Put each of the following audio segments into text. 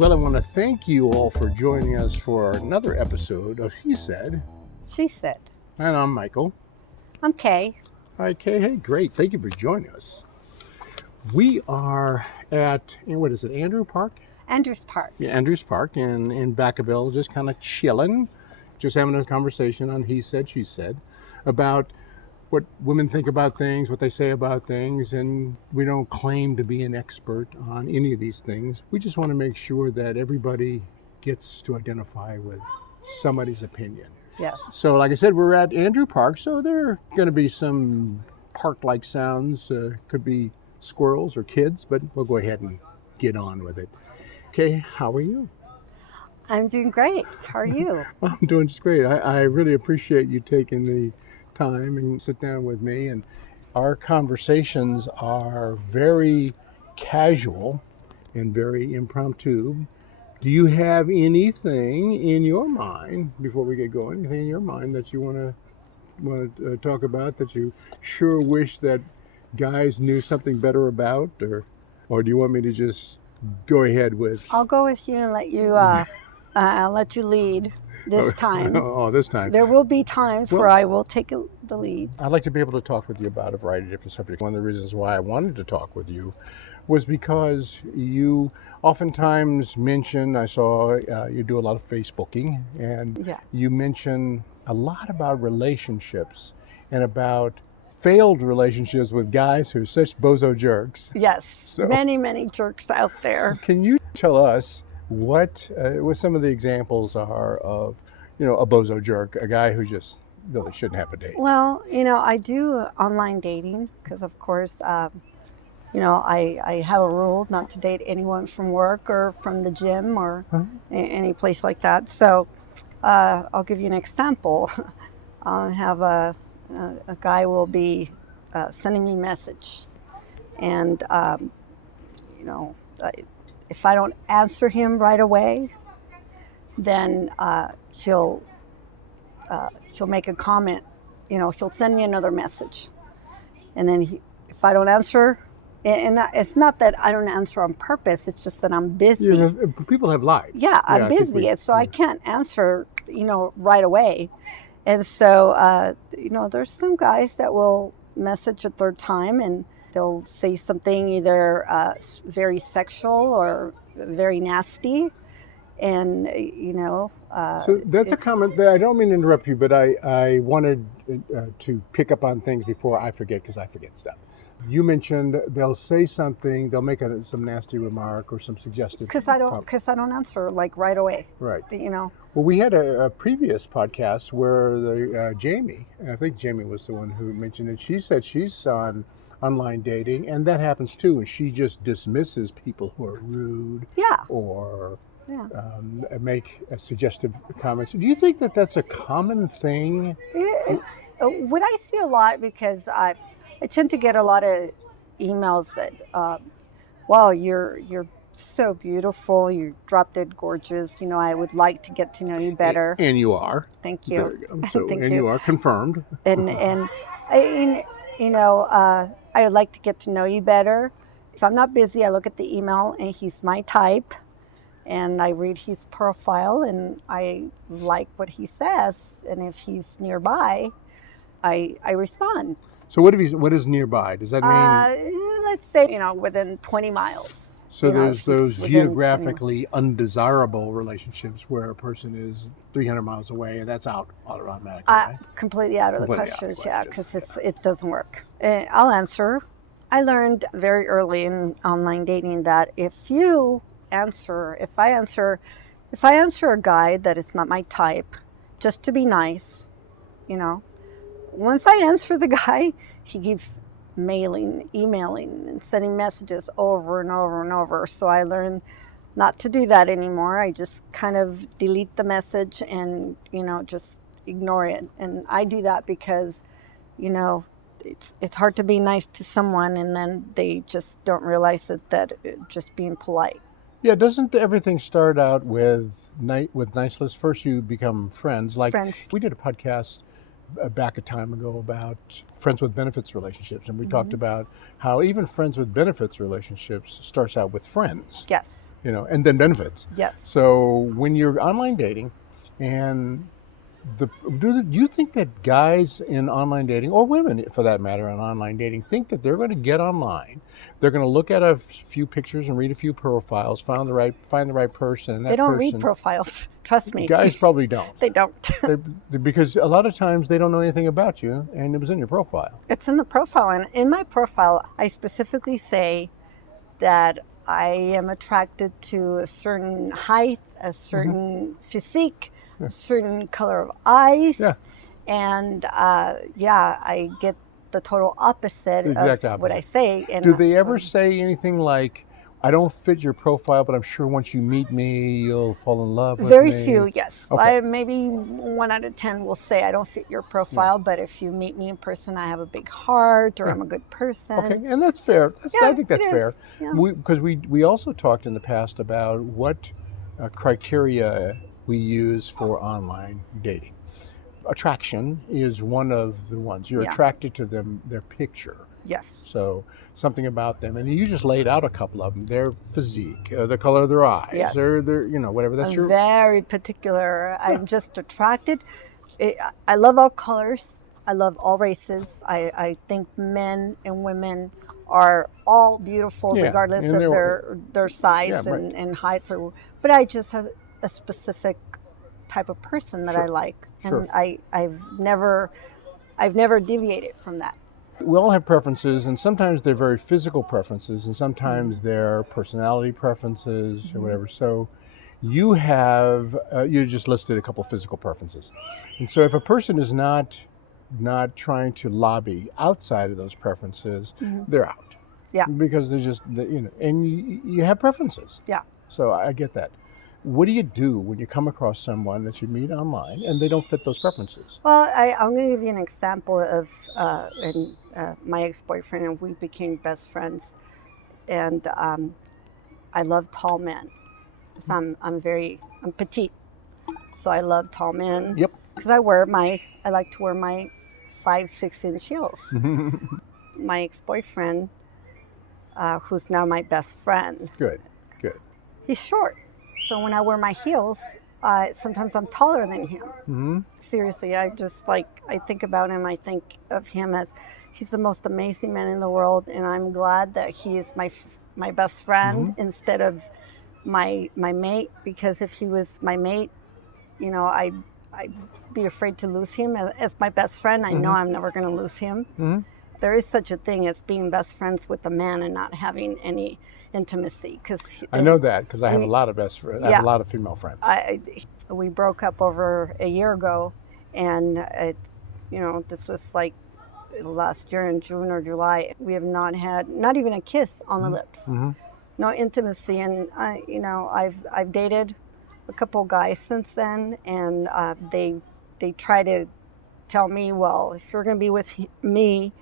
Well, I want to thank you all for joining us for another episode of He Said. She said. And I'm Michael. I'm Kay. Hi, Kay. Hey, great. Thank you for joining us. We are at, what is it, Andrews Park? Andrews Park. Yeah, Andrews Park in Vacaville, just kind of chilling, just having a conversation on He Said, She Said, about what women think about things, what they say about things, and we don't claim to be an expert on any of these things. We just want to make sure that everybody gets to identify with somebody's opinion. Yes. So like I said, we're at Andrews Park, so there are going to be some park-like sounds. Could be squirrels or kids, but we'll go ahead and get on with it. Okay, how are you? I'm doing great. How are you? I'm doing just great. I really appreciate you taking the time and sit down with me. And our conversations are very casual and very impromptu. Do you have anything in your mind, before we get going, anything in your mind that you want to talk about that you sure wish that guys knew something better about, or do you want me to just go ahead with? I'll go with you and let you I'll let you lead this time. Oh, this time. There will be times where I will take the lead. I'd like to be able to talk with you about a variety of different subjects. One of the reasons why I wanted to talk with you was because you oftentimes mention, I saw you do a lot of Facebooking, and you mention a lot about relationships and about failed relationships with guys who are such bozo jerks. Yes, so, many jerks out there. Can you tell us what some of the examples are of, a bozo jerk, a guy who just really shouldn't have a date? Well, I do online dating because, of course, I have a rule not to date anyone from work or from the gym or any place like that. So I'll give you an example. I'll have a guy will be sending me a message, and if I don't answer him right away, then he'll make a comment. He'll send me another message, and then if I don't answer, and it's not that I don't answer on purpose. It's just that I'm busy. People have lives. Yeah, I'm busy, so I can't answer, right away. And so, there's some guys that will message a third time and they'll say something either very sexual or very nasty. And, So that's a comment that I don't mean to interrupt you, but I wanted to pick up on things before I forget, because I forget stuff. You mentioned they'll say something, they'll make some nasty remark or some suggestive. Because I don't answer like right away. Right. Well, we had a previous podcast where Jamie, I think Jamie was the one who mentioned it. She said she's on online dating, and that happens too. And she just dismisses people who are rude. Yeah. Or make suggestive comments. Do you think that that's a common thing? What I see a lot, because I tend to get a lot of emails that, wow, you're so beautiful, you're drop dead gorgeous, I would like to get to know you better. And you are. Thank you. There you go. So, and you are confirmed. And I would like to get to know you better. If I'm not busy, I look at the email and he's my type, and I read his profile and I like what he says, and if he's nearby, I respond. So what is nearby? Does that mean? Let's say, within 20 miles. So there's those geographically undesirable relationships where a person is 300 miles away, and that's out automatically, right? Completely out of the question, because it doesn't work. I'll answer. I learned very early in online dating that if I answer a guy that it's not my type, just to be nice, once I answer the guy, he keeps emailing, and sending messages over and over and over. So I learned not to do that anymore. I just kind of delete the message and, just ignore it. And I do that because, it's hard to be nice to someone and then they just don't realize that just being polite. Yeah, doesn't everything start out with niceness? First you become friends. Like we did a podcast back a time ago about friends with benefits relationships, and we talked about how even friends with benefits relationships starts out with friends, Yes. and then benefits. Yes. So when you're online dating, and do you think that guys in online dating, or women for that matter in online dating, think that they're going to get online, they're going to look at a few pictures and read a few profiles, find the right person, and that They don't person, read profiles. Trust me. Guys probably don't. They don't. Because a lot of times they don't know anything about you, and it was in your profile. It's in the profile, and in my profile, I specifically say that I am attracted to a certain height, a certain physique, a certain color of eyes, and I get the total opposite of what I say. And do they ever say anything like, "I don't fit your profile, but I'm sure once you meet me, you'll fall in love with me"? Very few, yes. Okay. Maybe 1 out of 10 will say, "I don't fit your profile, but if you meet me in person, I have a big heart, or I'm a good person." Okay, and that's fair. I think that's fair. Yeah. Because we also talked in the past about what criteria we use for online dating. Attraction is one of the ones. You're attracted to their picture. Yes. So something about them, and you just laid out a couple of them. Their physique, the color of their eyes, Yes. their whatever. That's I'm very particular. I'm just attracted. I love all colors. I love all races. I think men and women are all beautiful, regardless of their size and height. But I just have a specific type of person that I like, and I've never deviated from that. We all have preferences, and sometimes they're very physical preferences, and sometimes they're personality preferences or whatever. So you have, you just listed a couple of physical preferences. And so if a person is not trying to lobby outside of those preferences, they're out. Yeah. Because they're just, and you have preferences. Yeah. So I get that. What do you do when you come across someone that you meet online and they don't fit those preferences? Well, I'm going to give you an example of my ex-boyfriend, and we became best friends. And I love tall men. So I'm petite, so I love tall men. Yep. Because I like to wear my 5-6 inch heels. My ex-boyfriend, who's now my best friend. Good. He's short. So when I wear my heels, sometimes I'm taller than him. Seriously, I think about him. I think of him as he's the most amazing man in the world, and I'm glad that he is my best friend instead of my mate. Because if he was my mate, I'd be afraid to lose him. As my best friend, I know I'm never going to lose him. There is such a thing as being best friends with a man and not having any intimacy. I know that because I have a lot of best friends. I have a lot of female friends. We broke up over a year ago, and this was like last year in June or July. We have not had not even a kiss on the lips, no intimacy. And I've dated a couple guys since then, and they try to tell me, well, if you're going to be with me,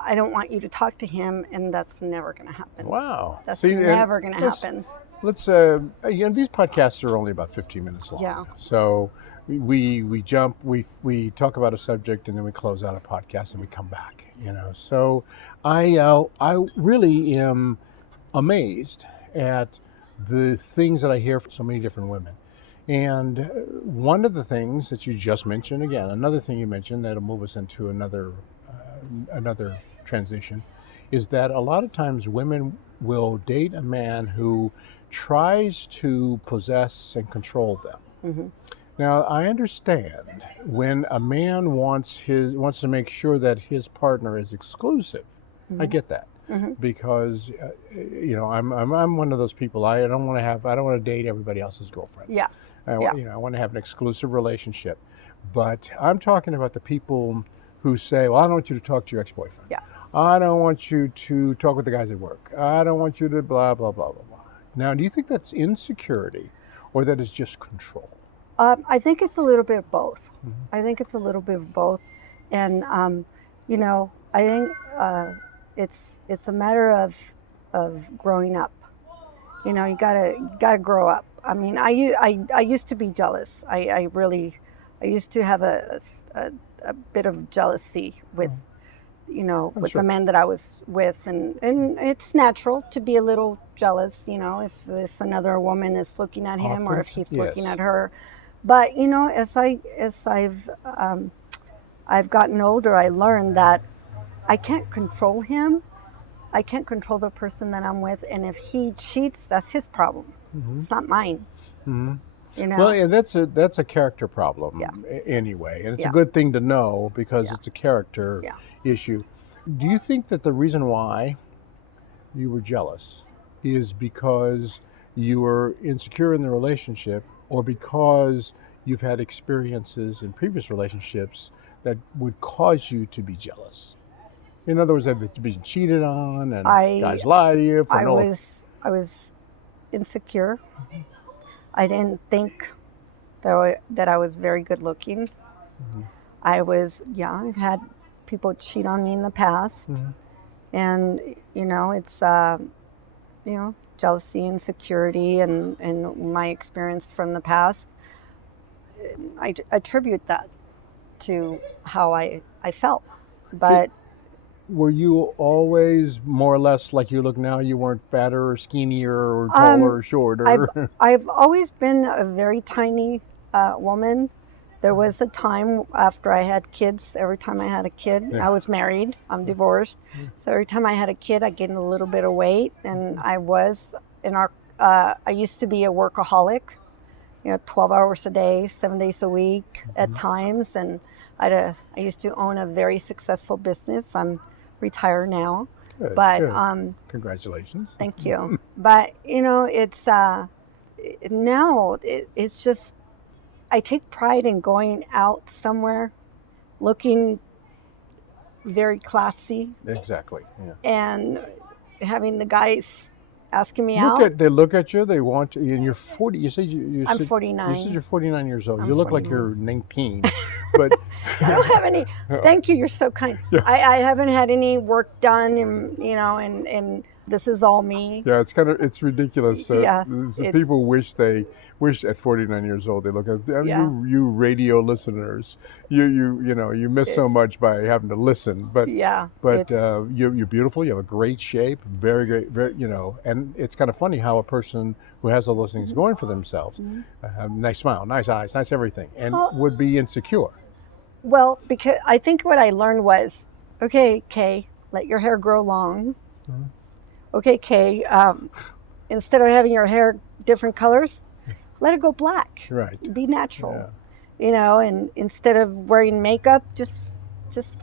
I don't want you to talk to him, and that's never going to happen. Wow. That's never going to happen. Let's, these podcasts are only about 15 minutes long. Yeah. So we jump, we talk about a subject, and then we close out a podcast, and we come back, So I really am amazed at the things that I hear from so many different women. And one of the things that you just mentioned, again, another thing you mentioned that'll move us into another transition, is that a lot of times women will date a man who tries to possess and control them. Now, I understand when a man wants to make sure that his partner is exclusive. I get that. Because I'm one of those people. I don't want to date everybody else's girlfriend. Yeah. I want to have an exclusive relationship. But I'm talking about the people who say, well, I don't want you to talk to your ex-boyfriend. Yeah. I don't want you to talk with the guys at work. I don't want you to blah, blah, blah, blah, blah. Now, do you think that's insecurity or that is just control? I think it's a little bit of both. I think it's a little bit of both. And, I think it's a matter of growing up. You gotta grow up. I mean, I used to be jealous. I used to have a a bit of jealousy with, with sure. the men that I was with, and it's natural to be a little jealous, if another woman is looking at him or Often, if he's looking yes. at her. But I've gotten older, I learned that I can't control him. I can't control the person that I'm with, and if he cheats, that's his problem. Hmm. It's not mine. Hmm. You Well, know? yeah, that's a character problem Yeah. anyway, and it's a Yeah. good thing to know because Yeah. it's a character Yeah. issue. Do you think that the reason why you were jealous is because you were insecure in the relationship, or because you've had experiences in previous relationships that would cause you to be jealous? In other words, have you been cheated on and I guys lie to you for I no? was insecure. I didn't think that I was very good looking. Mhm. I had people cheat on me in the past, Mhm. and it's jealousy, insecurity, and my experience from the past. I attribute that to how I felt, Did, but were you always more or less like you look now? You weren't fatter or skinnier or taller um, or I've shorter? I've always been a very tiny woman. There was a time after I had kids. Every time I had a kid, Yeah. I was married. I'm divorced, so every time I had a kid, I gained a little bit of weight, and I was in our. I used to be a workaholic. 12 hours a day, 7 days a week at Mhm. times. And I used to own a very successful business. I'm retired now, Good, but good. Congratulations. thank you. But it's now it's just I take pride in going out somewhere, looking very classy, Exactly. Yeah. and having the guys asking me out. They look at you. They want you, and you're 40. I'm You said 49. you're 49 years old. I'm You look like 49. you're 19, but I don't have any. Thank you. You're so kind. yeah, I haven't had any work done, and this is all me. yeah. It's ridiculous. Yeah, The it's people wish at 49 years old they look at. I mean, yeah, you radio listeners, you miss so it's much by having to listen. yeah, But it's you're beautiful. You have a great shape, very great, very, and it's kind of funny how a person who has all those things going for themselves, mhm. nice smile, nice eyes, nice everything, and Well, would be insecure. well, because I think what I learned was, okay, Kay, let your hair grow long. Mhm. Okay, Kay, instead of having your hair different colors, let it go black. Right. Be natural. Yeah. And instead of wearing makeup, just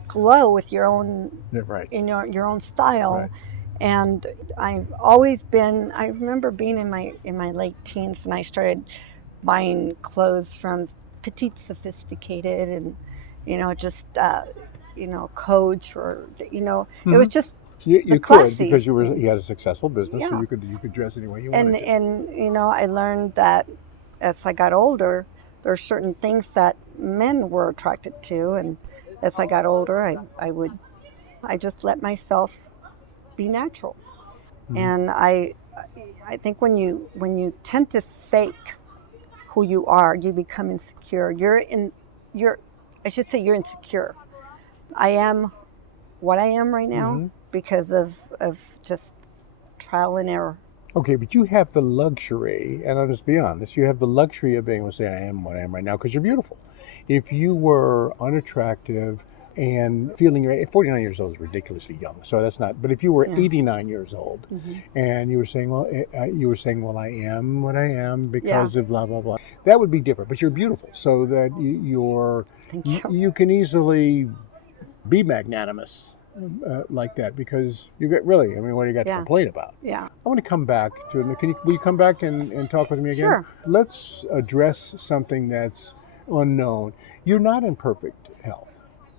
glow with your own Yeah. Right. your own style. Right. And I've always been. I remember being in my late teens, and I started buying clothes from Petite Sophisticated, and just Coach, or it was Hmm. just the You could classy. because you had a successful business, so Yeah. you could dress any way you and wanted to. and I learned that as I got older, there are certain things that men were attracted to, and as I got older, I just let myself be natural. Mhm. And I think when you tend to fake who you are, you become insecure. You're I should say you're insecure. I am what I am right now Mhm. because of just trial and error. Okay, but you have the luxury, and I'll just be honest, you have the luxury of being able to say, I am what I am right now because you're beautiful. If you were unattractive and feeling your 49 years old is ridiculously young, so that's not, but if you were Yeah. 89 years old Hmm. and well, I am what I am Yeah. because of blah, blah, blah, that would be different, but you're beautiful. So that Thank you. you can easily be magnanimous like that because you get really, I mean, what do you got to Yeah. complain about? Yeah. I want to come back to it. Will you come back and talk with me again? Sure. Let's address something that's unknown. You're not in perfect health,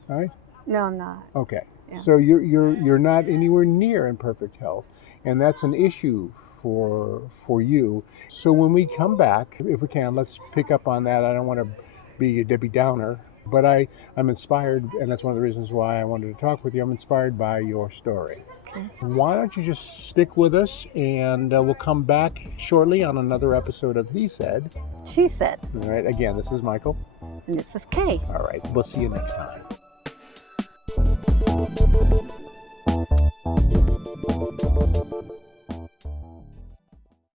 all right? No, I'm not. Okay. Yeah. So you're not anywhere near in perfect health, and that's an issue for you. So when we come back, if we can, let's pick up on that. I don't want to be a Debbie Downer, But I'm inspired, and that's one of the reasons why I wanted to talk with you. I'm inspired by your story. Okay. Why don't you just stick with us, and we'll come back shortly on another episode of He Said. She said. All right, again, this is Michael. And this is Kay. All right, we'll see you next time.